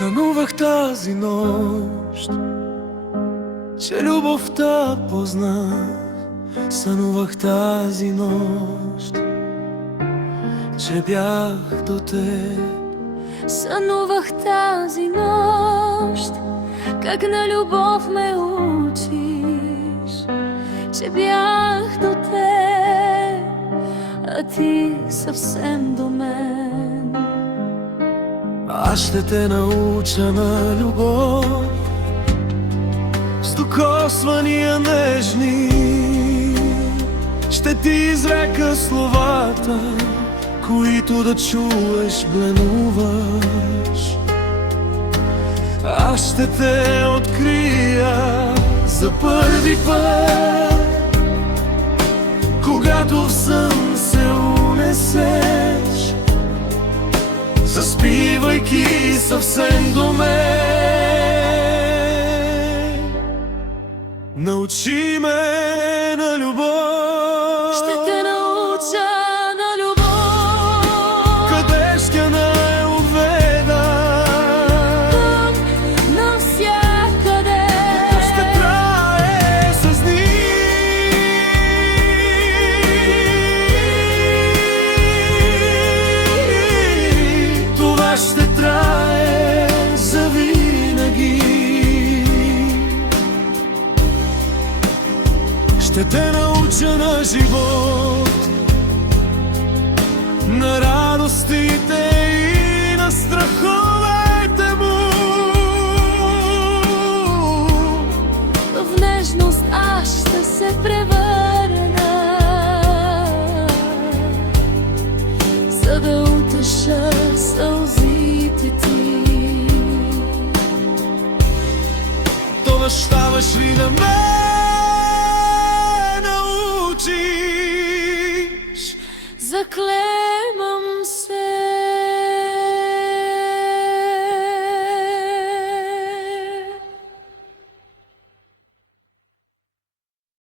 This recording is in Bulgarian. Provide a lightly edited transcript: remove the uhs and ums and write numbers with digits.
Сънувах тази нощ, че любовта познах. Сънувах тази нощ, че бях до теб. Сънувах тази нощ, как на любов ме учиш, че бях до теб, а ти съвсем до мен. Аз ще те науча на любов, с докосвания нежни. Ще ти изрека словата, които да чуеш, бленуваш. Аз ще те открия за първи път, когато в сън се унесеш, заспивайки съвсем до мен. Научи ме на любов, ще те науча на любов. Къде ще не уведа, Там, навсякъде, ще трае с дни. Това ще трае завинаги. Ще те науча на живот, на радостите и на страховете му. в нежност аз ще се превърна, за да утеша сълзите ти. То обещаваш ли да ме научиш? Заклевам